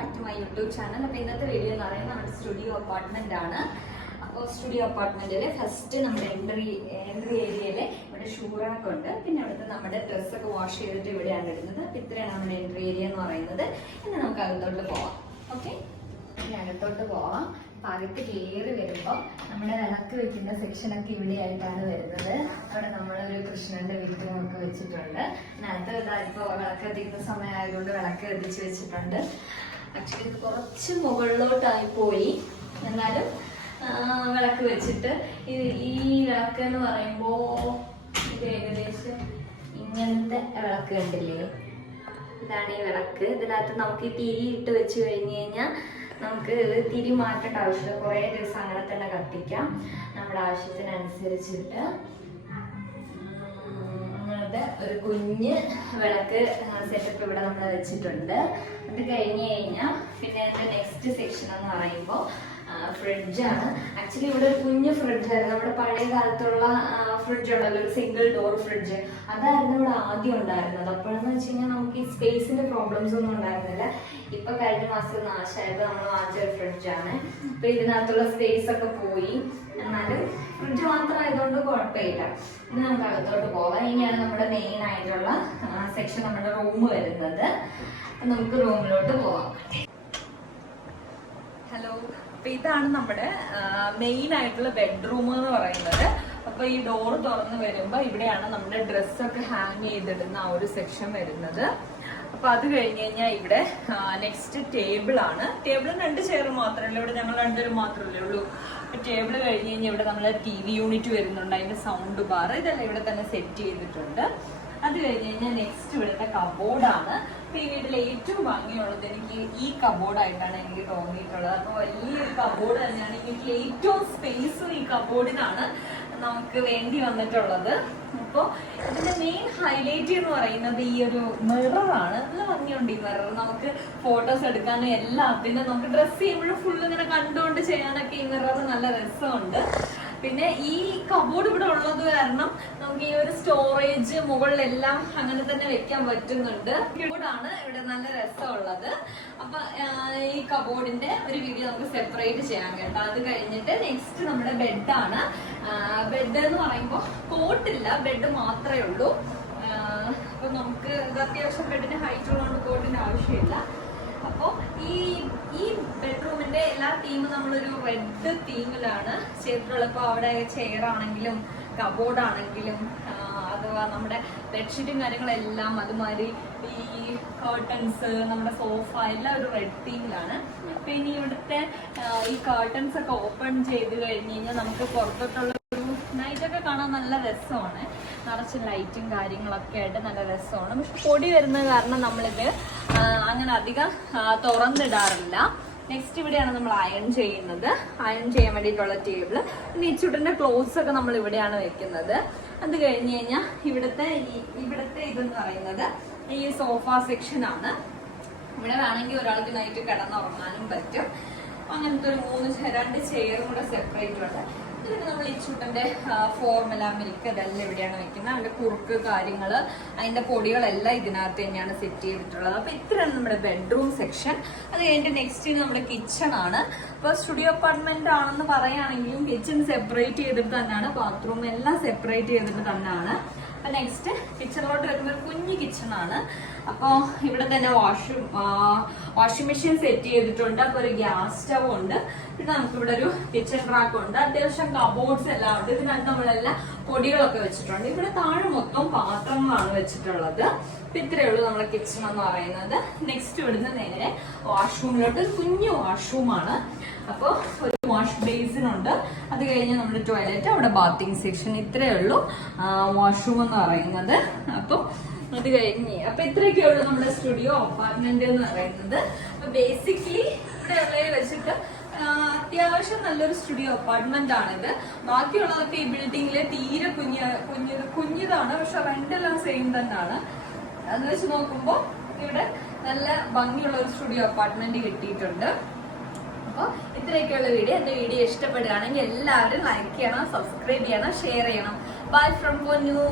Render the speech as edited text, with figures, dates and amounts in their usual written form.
Back to my YouTube channel. അപ്പോൾ ഇന്നത്തെ video എന്ന് പറയുന്നത് നമ്മുടെ സ്റ്റുഡിയോ അപ്പാർട്ട്മെന്റ് ആണ്. അപ്പോൾ സ്റ്റുഡിയോ അപ്പാർട്ട്മെന്റിൽ ഫസ്റ്റ് നമ്മുടെ എൻട്രി ഏരിയയിൽ ഇവിടെ ഷൂ റാക്ക് ഉണ്ട്. പിന്നെ അവിടുത്തെ നമ്മുടെ ഡ്രസ്സൊക്കെ വാഷ് ചെയ്തിട്ട് ഇവിടെയാണ് ഇടുന്നത്. അപ്പോൾ ഇത്രയാണ് നമ്മുടെ എൻട്രി ഏരിയ എന്ന് പറയുന്നത്. ഇനി നമുക്ക് അകത്തോട്ട് പോവാം. ഓക്കെ, ഇനി അകത്തോട്ട് പോവാം. അപ്പം അകത്ത് കയറി വരുമ്പോൾ നമ്മുടെ വിളക്ക് വെക്കുന്ന സെക്ഷനൊക്കെ ഇവിടെയായിട്ടാണ് വരുന്നത്. അവിടെ നമ്മളൊരു കൃഷ്ണന്റെ വിഗ്രഹമൊക്കെ വെച്ചിട്ടുണ്ട്. അതിനകത്ത് ഇപ്പോൾ വിളക്ക് എത്തിക്കുന്ന സമയമായതുകൊണ്ട് വിളക്ക് എത്തിച്ച് വെച്ചിട്ടുണ്ട്. ആക്ച്വലി ഇത് കുറച്ച് മുകളിലോട്ടായി പോയി, എന്നാലും വിളക്ക് വെച്ചിട്ട് ഈ വിളക്ക് എന്ന് പറയുമ്പോൾ ഇത് ഏകദേശം ഇങ്ങനത്തെ വിളക്ക് കണ്ടില്ലേ, ഇതാണ് ഈ വിളക്ക്. ഇതിനകത്ത് നമുക്ക് ഈ തിരി ഇട്ട് വെച്ച് കഴിഞ്ഞ് കഴിഞ്ഞാൽ നമുക്ക് തിരി മാറ്റേണ്ട ആവശ്യമില്ല. കുറേ ദിവസം അങ്ങനെ തന്നെ കത്തിക്കാം നമ്മുടെ ആവശ്യത്തിനനുസരിച്ചിട്ട്. അങ്ങനത്തെ ഒരു കുഞ്ഞ് വിളക്ക് സെറ്റപ്പ് ഇവിടെ നമ്മൾ വെച്ചിട്ടുണ്ട്. അത് കഴിഞ്ഞ് കഴിഞ്ഞാൽ പിന്നെ എൻ്റെ നെക്സ്റ്റ് സെക്ഷൻ എന്ന് പറയുമ്പോൾ ഫ്രിഡ്ജാണ്. ആക്ച്വലി ഇവിടെ ഒരു കുഞ്ഞ് ഫ്രിഡ്ജായിരുന്നു. നമ്മുടെ പഴയ കാലത്തുള്ള ഫ്രിഡ്ജ് ഉണ്ടല്ലോ, ഒരു സിംഗിൾ ഡോർ ഫ്രിഡ്ജ്, അതായിരുന്നു ഇവിടെ ആദ്യം ഉണ്ടായിരുന്നത്. അപ്പോഴെന്ന് വെച്ച് കഴിഞ്ഞാൽ നമുക്ക് ഈ സ്പേസിന്റെ പ്രോബ്ലംസ് ഒന്നും ഉണ്ടായിരുന്നില്ല. ഇപ്പൊ കഴിഞ്ഞ മാസം നാശമായപ്പോൾ നമ്മൾ വാങ്ങിച്ച ഒരു ഫ്രിഡ്ജാണ്. അപ്പൊ ഇതിനകത്തുള്ള സ്പേസ് ഒക്കെ പോയി, എന്നാലും ഫ്രിഡ്ജ് മാത്രമായതുകൊണ്ട് കുഴപ്പമില്ല. ഇനി നമുക്ക് അകത്തോട്ട് പോകാം. ഇനിയാണ് നമ്മുടെ മെയിൻ ആയിട്ടുള്ള സെക്ഷൻ, നമ്മുടെ റൂം വരുന്നത്. നമുക്ക് റൂമിലോട്ട് പോവാം. ഹലോ, അപ്പൊ ഇതാണ് നമ്മുടെ മെയിൻ ആയിട്ടുള്ള ബെഡ്റൂം എന്ന് പറയുന്നത്. അപ്പൊ ഈ ഡോർ തുറന്ന് വരുമ്പോ ഇവിടെയാണ് നമ്മുടെ ഡ്രസ്സൊക്കെ ഹാങ് ചെയ്തിടുന്ന ആ ഒരു സെക്ഷൻ വരുന്നത്. അപ്പൊ അത് കഴിഞ്ഞ് കഴിഞ്ഞാൽ ഇവിടെ നെക്സ്റ്റ് ടേബിൾ ആണ്. ടേബിളിന് 2 ചെയർ മാത്രമല്ല, ഇവിടെ ഞങ്ങൾ 2 പേരും മാത്രമല്ലേ ഉള്ളൂ. ടേബിൾ കഴിഞ്ഞ് കഴിഞ്ഞാൽ ഇവിടെ നമ്മളെ TV യൂണിറ്റ് വരുന്നുണ്ട്, അതിന്റെ സൗണ്ട് ബാർ ഇതെല്ലാം ഇവിടെ തന്നെ സെറ്റ് ചെയ്തിട്ടുണ്ട്. അത് കഴിഞ്ഞ് കഴിഞ്ഞാൽ നെക്സ്റ്റ് ഇവിടുത്തെ കബോർഡാണ്. അപ്പൊ ഈ വീട്ടിൽ ഏറ്റവും ഭംഗിയുള്ളത് എനിക്ക് ഈ കബോർഡായിട്ടാണ് എനിക്ക് തോന്നിയിട്ടുള്ളത്. അപ്പൊ വലിയൊരു കബോർഡ് തന്നെയാണ്. ഈ വീട്ടിൽ ഏറ്റവും സ്പേസും ഈ കബോർഡിനാണ് നമുക്ക് വേണ്ടി വന്നിട്ടുള്ളത്. അപ്പോൾ ഇതിന്റെ മെയിൻ ഹൈലൈറ്റ് എന്ന് പറയുന്നത് ഈ ഒരു മിററാണ്. നല്ല ഭംഗിയുണ്ട് ഈ മിറർ. നമുക്ക് ഫോട്ടോസ് എടുക്കാനും എല്ലാം, പിന്നെ നമുക്ക് ഡ്രസ്സ് ചെയ്യുമ്പോഴും ഫുള്ള് ഇങ്ങനെ കണ്ടുകൊണ്ട് ചെയ്യാനൊക്കെ ഈ മിറർ നല്ല രസമുണ്ട്. പിന്നെ ഈ കബോർഡ് ഇവിടെ ഉള്ളത് കാരണം നമുക്ക് ഈ ഒരു സ്റ്റോറേജ് മുകളിലെല്ലാം അങ്ങനെ തന്നെ വെക്കാൻ പറ്റുന്നുണ്ട്. കബോർഡാണ് ഇവിടെ നല്ല രസമുള്ളത്. അപ്പൊ ഈ കബോർഡിന്റെ ഒരു വീഡിയോ നമുക്ക് സെപ്പറേറ്റ് ചെയ്യാൻ കേട്ടോ. അത് കഴിഞ്ഞിട്ട് നെക്സ്റ്റ് നമ്മുടെ ബെഡാണ്. ബെഡ് എന്ന് പറയുമ്പോൾ കോട്ടില്ല, ബെഡ് മാത്രമേ ഉള്ളൂ. അപ്പൊ നമുക്ക് ഇത് അത്യാവശ്യം ബെഡിന് ഹൈറ്റ് ഉള്ളതുകൊണ്ട് കോട്ടിന്റെ ആവശ്യമില്ല. അപ്പോൾ ഈ ബെഡ്റൂമിന്റെ എല്ലാ തീമും നമ്മളൊരു റെഡ് തീമിലാണ് ചെയ്തിട്ടുള്ളത്. അപ്പോൾ അവിടെ ചെയർ ആണെങ്കിലും കബോർഡ് ആണെങ്കിലും അഥവാ നമ്മുടെ ബെഡ്ഷീറ്റും കാര്യങ്ങളെല്ലാം, അതുമാതിരി ഈ കർട്ടൻസ്, നമ്മുടെ സോഫ എല്ലാം ഒരു റെഡ് തീമിലാണ്. അപ്പൊ ഇനി ഇവിടുത്തെ ഈ കർട്ടൻസ് ഒക്കെ ഓപ്പൺ ചെയ്ത് കഴിഞ്ഞ് കഴിഞ്ഞാൽ നമുക്ക് പുറത്തോട്ടുള്ള ഒരു നൈറ്റൊക്കെ കാണാൻ നല്ല രസമാണ്. നിറച്ച് ലൈറ്റും കാര്യങ്ങളൊക്കെ ആയിട്ട് നല്ല രസമാണ്. പക്ഷെ പൊടി വരുന്നത് കാരണം നമ്മളിത് അങ്ങനെ അധികം തുറന്നിടാറില്ല. നെക്സ്റ്റ് ഇവിടെയാണ് നമ്മൾ അയൺ ചെയ്യുന്നത്. അയൺ ചെയ്യാൻ വേണ്ടിയിട്ടുള്ള ടേബിൾ. പിന്നെ ഈ ചുട്ടിന്റെ ക്ലോത്ത്സ് ഒക്കെ നമ്മൾ ഇവിടെയാണ് വെക്കുന്നത്. അത് കഴിഞ്ഞ് കഴിഞ്ഞാൽ ഇവിടുത്തെ ഇതെന്ന് പറയുന്നത് ഈ സോഫ സെക്ഷൻ ആണ്. ഇവിടെ വേണമെങ്കിൽ ഒരാൾക്ക് നൈറ്റ് കിടന്നുറങ്ങാനും പറ്റും. അങ്ങനത്തെ ഒരു 2 ചെയറും കൂടെ സെപ്പറേറ്റ് ഉണ്ട്. പിന്നെ നമ്മൾ ഈ ചുട്ടന്റെ ഫോർമുല മിൽക്ക് ഇതെല്ലാം ഇവിടെയാണ് വെക്കുന്നത്. അതിന്റെ കുറുക്ക് കാര്യങ്ങൾ, അതിന്റെ പൊടികളെല്ലാം ഇതിനകത്ത് തന്നെയാണ് സെറ്റ് ചെയ്തിട്ടുള്ളത്. അപ്പൊ ഇത്രയാണ് നമ്മുടെ ബെഡ്റൂം സെക്ഷൻ. അത് കഴിഞ്ഞിട്ട് നെക്സ്റ്റ് നമ്മുടെ കിച്ചൺ ആണ്. ഇപ്പൊ സ്റ്റുഡിയോ അപ്പാർട്ട്മെന്റ് ആണെന്ന് പറയുകയാണെങ്കിലും കിച്ചൺ സെപ്പറേറ്റ് ചെയ്തിട്ട് തന്നെയാണ്, ബാത്റൂം എല്ലാം സെപ്പറേറ്റ് ചെയ്തിട്ട് തന്നെയാണ്. അപ്പൊ നെക്സ്റ്റ് കിച്ചണിലോട്ട് വരുമ്പോൾ ഒരു കുഞ്ഞു കിച്ചൺ ആണ്. അപ്പോൾ ഇവിടെ തന്നെ വാഷിംഗ് മെഷീൻ സെറ്റ് ചെയ്തിട്ടുണ്ട്. അപ്പോൾ ഒരു ഗ്യാസ് സ്റ്റവ് ഉണ്ട്. പിന്നെ നമുക്കിവിടെ ഒരു കിച്ചൺ റാക്ക് ഉണ്ട്. അത്യാവശ്യം കബോർഡ്സ് എല്ലാം ഉണ്ട്. ഇതിനകത്ത് നമ്മളെല്ലാം പൊടികളൊക്കെ വെച്ചിട്ടുണ്ട്. ഇവിടെ താഴെ മൊത്തം പാത്രങ്ങളാണ് വെച്ചിട്ടുള്ളത്. അപ്പൊ ഇത്രയേ ഉള്ളൂ നമ്മളെ കിച്ചൺ എന്ന് പറയുന്നത്. നെക്സ്റ്റ് ഇവിടുന്ന് നേരെ വാഷ്റൂമിലോട്ട് ഒരു കുഞ്ഞു വാഷ്റൂമാണ്. അപ്പോൾ ഒരു വാഷ് ബേസിൻ ഉണ്ട്. അത് കഴിഞ്ഞ് നമ്മുടെ ടോയ്ലറ്റ്, അവിടെ ബാത്തിങ് സെക്ഷൻ. ഇത്രയേ ഉള്ളൂ വാഷ്റൂം എന്ന് പറയുന്നത്. അപ്പം അത് കഴിഞ്ഞ് അപ്പൊ ഇത്രയൊക്കെ ഉള്ളൂ നമ്മുടെ സ്റ്റുഡിയോ അപ്പാർട്ട്മെന്റ് എന്ന് പറയുന്നത്. അപ്പൊ ബേസിക്കലി ഇവിടെ ഉള്ളതിൽ വെച്ചിട്ട് അത്യാവശ്യം നല്ലൊരു സ്റ്റുഡിയോ അപ്പാർട്ട്മെന്റ് ആണിത്. ബാക്കിയുള്ളതൊക്കെ ഈ ബിൽഡിങ്ങിലെ തീരെ കുഞ്ഞിതാണ്. പക്ഷെ റെന്റെല്ലാം സെയിം തന്നെയാണ്. അത് വെച്ച് നോക്കുമ്പോൾ ഇവിടെ നല്ല ഭംഗിയുള്ള ഒരു സ്റ്റുഡിയോ അപ്പാർട്ട്മെന്റ് കിട്ടിയിട്ടുണ്ട്. അപ്പോൾ ഇത്രയൊക്കെയുള്ള വീഡിയോ. എന്റെ വീഡിയോ ഇഷ്ടപ്പെടുകയാണെങ്കിൽ എല്ലാവരും ലൈക്ക് ചെയ്യണം, സബ്സ്ക്രൈബ് ചെയ്യണം, ഷെയർ ചെയ്യണം. ബൈ ഫ്രം പൊന്നു.